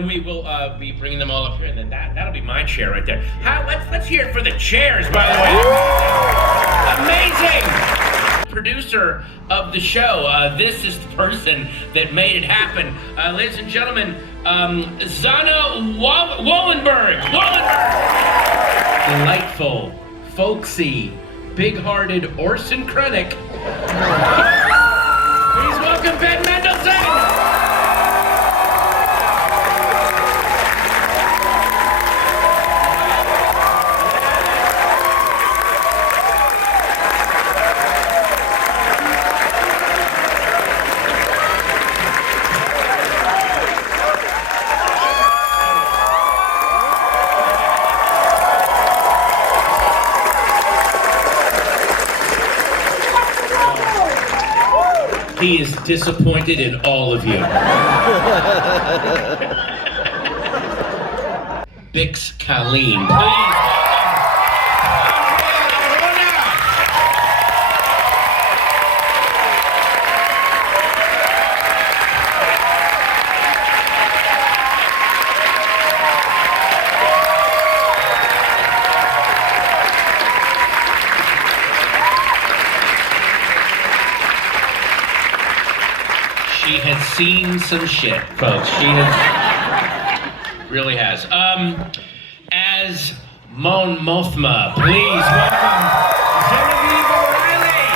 and we will be bringing them all up here, and then that'll be my chair right there. Let's hear it for the chairs, by the way. Amazing! Producer of the show. This is the person that made it happen. Ladies and gentlemen, Zana Wallenberg. Delightful, folksy, big-hearted Orson Krennic. Please welcome Ben Mendelsohn. He is disappointed in all of you. Bix Colleen, please. She has seen some shit, folks. She really has. As Mon Mothma, please welcome Genevieve O'Reilly.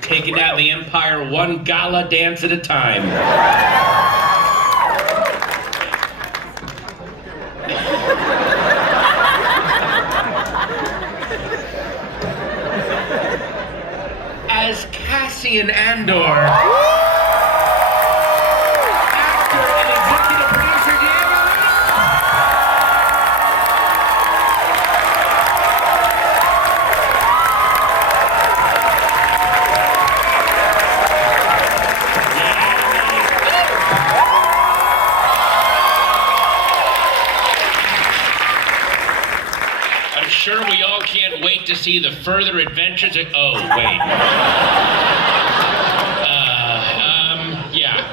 Taking down the Empire one gala dance at a time. As Cassian Andor. Actor and executive producer Diego. Sure, we all can't wait to see the further adventures of... Oh, wait. Yeah.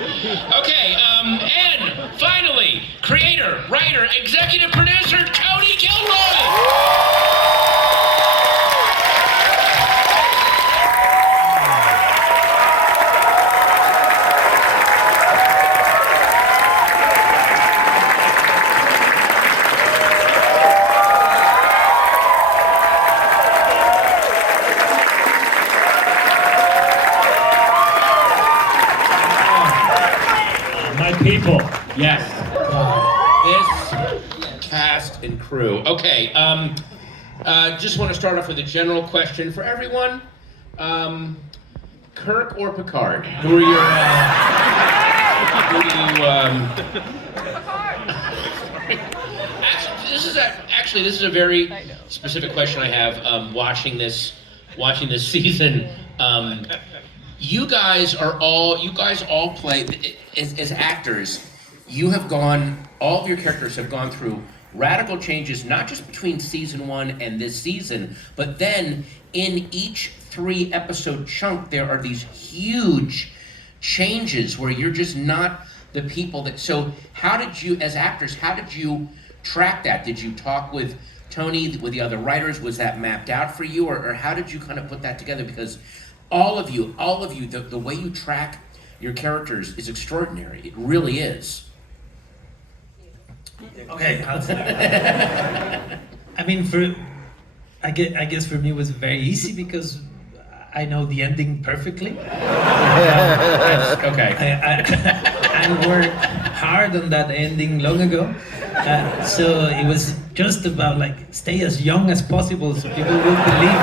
Okay, and finally, creator, writer, executive producer, Tony Gilroy! People, yes. This cast and crew. Okay, just want to start off with a general question for everyone. Kirk or Picard? Who are your, Actually, this is a very specific question I have, watching this season. You guys all play, as actors, all of your characters have gone through radical changes, not just between season 1 and this season, but then in each 3-episode chunk, there are these huge changes where you're just not the people that, so how did you, as actors, how did you track that? Did you talk with Tony, with the other writers? Was that mapped out for you, or how did you kind of put that together? Because all of you, the way you track your characters is extraordinary. It really is. Okay, I'll start. I mean, I guess for me it was very easy because I know the ending perfectly. Okay. I worked hard on that ending long ago, so it was just about like stay as young as possible so people will believe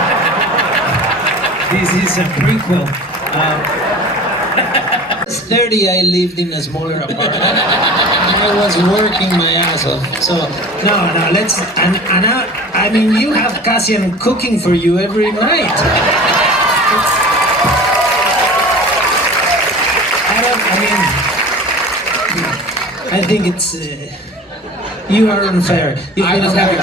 this is a prequel. I was 30, I lived in a smaller apartment. I was working my ass off. So no, let's. I mean, you have Cassian cooking for you every night. I think it's you are unfair. I was having.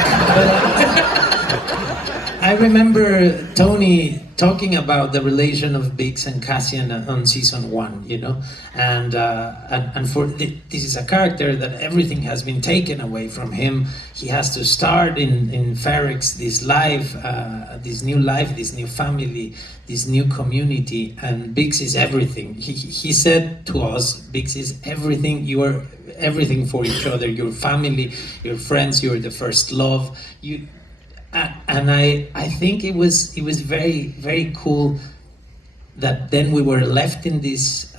I remember Tony talking about the relation of Biggs and Cassian on season 1, you know, and for this is a character that everything has been taken away from him. He has to start in Ferrex this life, this new life, this new family, this new community, and Biggs is everything. He said to us, Biggs is everything. You are everything for each other. Your family, your friends. You're the first love. And I think it was very, very cool that then we were left in this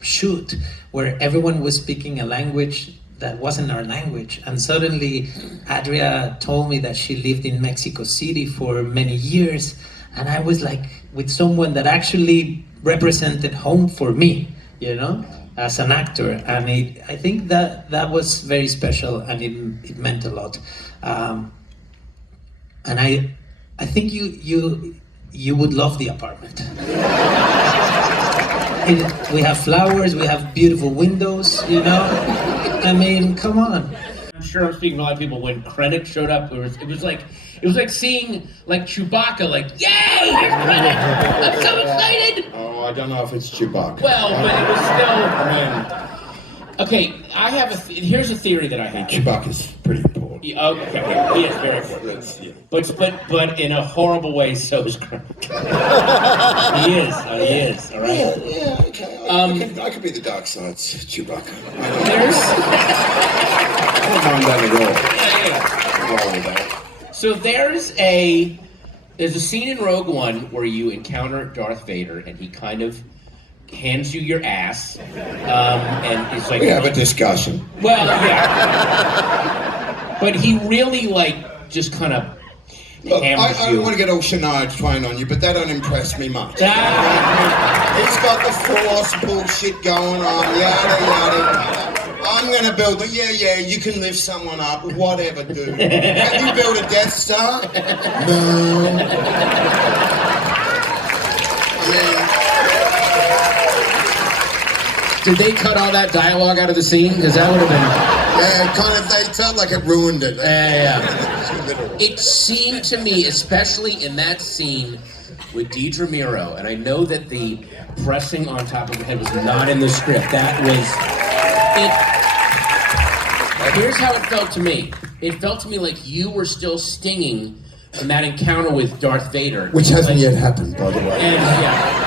shoot where everyone was speaking a language that wasn't our language, and suddenly Adria told me that she lived in Mexico City for many years, and I was like with someone that actually represented home for me, you know, as an actor, and I think that was very special, and it meant a lot. And I think you would love the apartment. We have flowers, we have beautiful windows, you know. I mean, come on. I'm sure I'm speaking to a lot of people when Krennic showed up. It was like seeing like Chewbacca, like yay! Here's Krennic! I'm so excited. Oh, I don't know if it's Chewbacca. Well, but it was still. I mean, okay, I have here's a theory that I have. Chewbacca's pretty important. Yeah, okay, he is very important. Yeah. But in a horrible way, so is Krennic. He is. All right. Yeah, okay. I could be the dark side's Chewbacca. There's. I don't mind that at all. Yeah. I'm all with that. So there's a scene in Rogue One where you encounter Darth Vader and he kind of hands you your ass, and it's like We have a discussion. well, yeah, but he really like just kind of Look, hammers I you. don't want to get all Shania Twain on you, but that don't impress me much. Ah, He's got the Force bullshit going on, yada yada. I'm gonna build it. Yeah, you can lift someone up, whatever, dude. Have you built a Death Star? No. did they cut all that dialogue out of the scene? Because that would have been. Yeah, they felt like it ruined it. Yeah. It seemed to me, especially in that scene with Deidre Miro, and I know that the pressing on top of the head was not in the script. That was it. Here's how it felt to me. It felt to me like you were still stinging from that encounter with Darth Vader, Which hasn't yet happened, by the way. And yeah.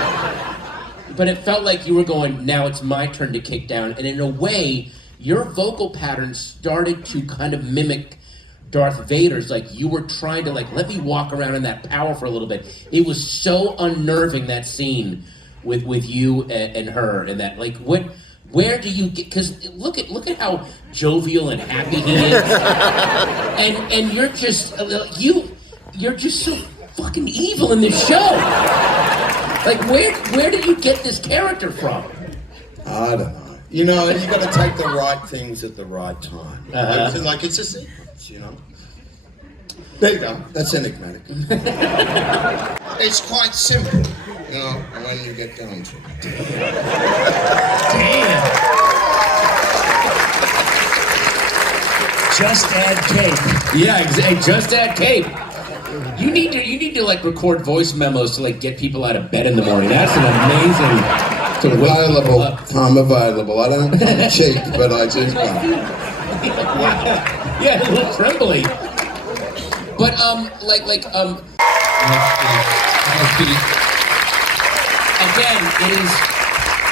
But it felt like you were going, now it's my turn to kick down. And in a way, your vocal patterns started to kind of mimic Darth Vader's. Like you were trying to let me walk around in that power for a little bit. It was so unnerving, that scene with you and her, and that where do you get, because look at how jovial and happy he is. and you're just so fucking evil in this show. Like, where did you get this character from? I don't know. You know, you got to take the right things at the right time. Like it's a sequence, you know. There you go. That's enigmatic. It's quite simple, you know, when you get down to it. Damn. Just add cape. Yeah, just add cape. You need to record voice memos to get people out of bed in the morning. That's an amazing. Available. I'm available. I don't I'm cheap, but I do. Yeah, a little trembly. But again, it is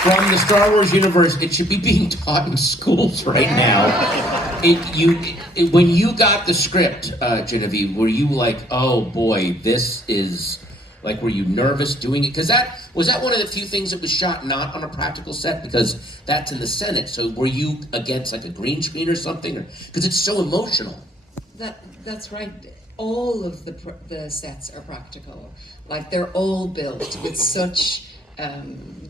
from the Star Wars universe. It should be being taught in schools right now. When you got the script, Genevieve, were you like, oh boy, this is were you nervous doing it? Because was that one of the few things that was shot not on a practical set, because that's in the Senate. So were you against a green screen or something, because it's so emotional? That's right. All of the sets are practical. They're all built with such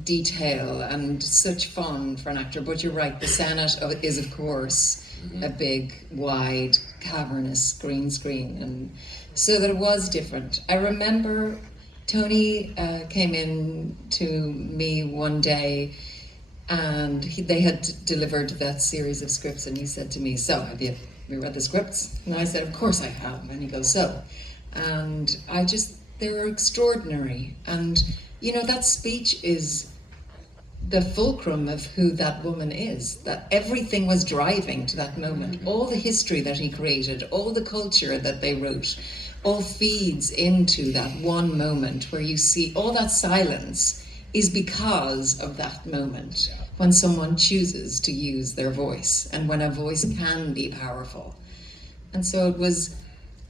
detail and such fun for an actor. But you're right, the Senate is of course a big, wide, cavernous green screen, and so that it was different. I remember Tony came in to me one day And they had delivered that series of scripts, and he said to me, "So, have you read the scripts?" And I said, "Of course I have." And he goes, "So," and they were extraordinary. And you know, that speech is the fulcrum of who that woman is, that everything was driving to that moment. All the history that he created, all the culture that they wrote, all feeds into that one moment where you see all that silence is because of that moment when someone chooses to use their voice and when a voice can be powerful. And so it was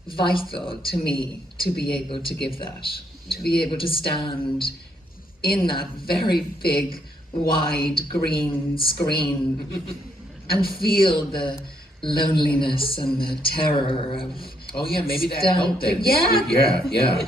vital to me to be able to give that, to be able to stand in that very big, wide green screen and feel the loneliness and the terror of Oh yeah, maybe that helped then. Yeah. Yeah.